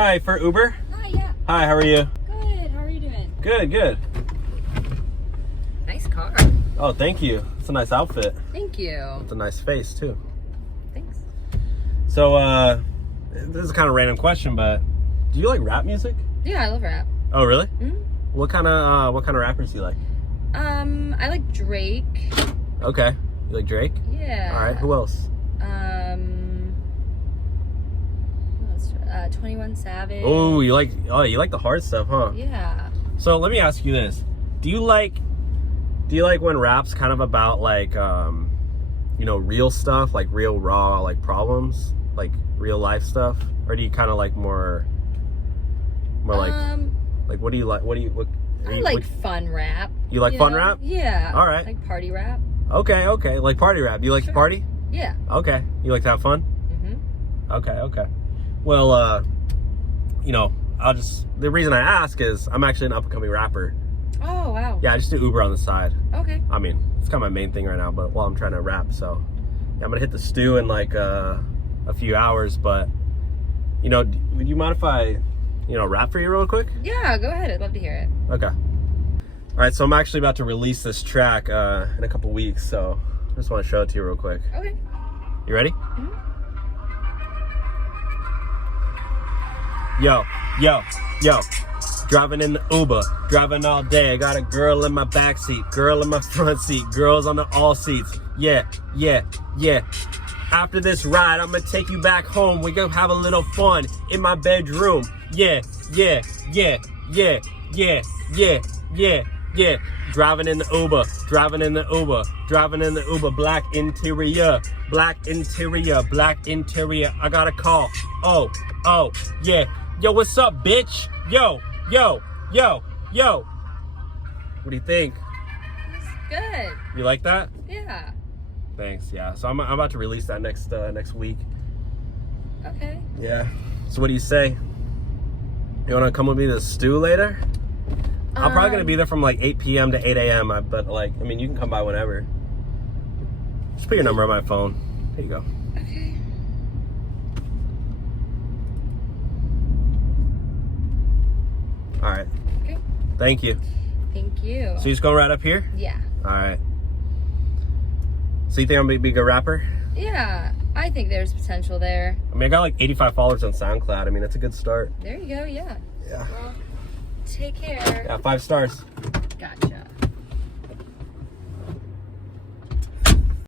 Hi, for Uber? Hi, yeah. Hi, how are you? Good, how are you doing? Good, good. Nice car. Oh, thank you. It's a nice outfit. Thank you. It's a nice face, too. Thanks. So, this is a kind of random question, but do you like rap music? Yeah, I love rap. Oh, really? Mm-hmm. What kind of rappers do you like? I like Drake. Okay. You like Drake? Yeah. All right, who else? Who else? 21 Savage. Oh, you like the hard stuff, huh? Yeah. So let me ask you this. Do you like when rap's kind of about like real stuff, like real raw like problems, like real life stuff? Or do you kind of like more like what do you like? I like fun rap. You like fun rap? Yeah. All right. Like party rap. Okay. Like party rap. You like to party? Yeah. Okay. You like to have fun? Mm-hmm. Okay. Well, the reason I ask is I'm actually an up-and-coming rapper. Oh, wow. Yeah, I just do Uber on the side. Okay. I mean, it's kind of my main thing right now, but while I'm trying to rap, so yeah, I'm gonna hit the stew in like a few hours, but would you mind if I rap for you real quick? Yeah, go ahead. I'd love to hear it. Okay. All right, so I'm actually about to release this track in a couple weeks, so I just want to show it to you real quick. Okay. You ready? Mm-hmm. Yo. Driving in the Uber, driving all day. I got a girl in my backseat, girl in my front seat, girls on the all seats. Yeah. After this ride, I'm gonna take you back home. We're gonna have a little fun in my bedroom. Yeah. Driving in the Uber, black interior. I got a call. Oh, yeah. Yo, what's up, bitch? Yo. What do you think? It's good. You like that? Yeah. Thanks. Yeah. So I'm about to release that next week. Okay. Yeah. So what do you say? You want to come with me to the stew later? I'm probably gonna be there from like 8 p.m. to 8 a.m. But you can come by whenever. Just put your number on my phone. Here you go. Okay. All right. Okay. Thank you. Thank you. So you just going right up here? Yeah. All right. So you think I'm gonna be a good rapper? Yeah, I think there's potential there. I mean, I got like 85 followers on SoundCloud. I mean, that's a good start. There you go, yeah. Yeah. Well, take care. Yeah, 5 stars. Gotcha.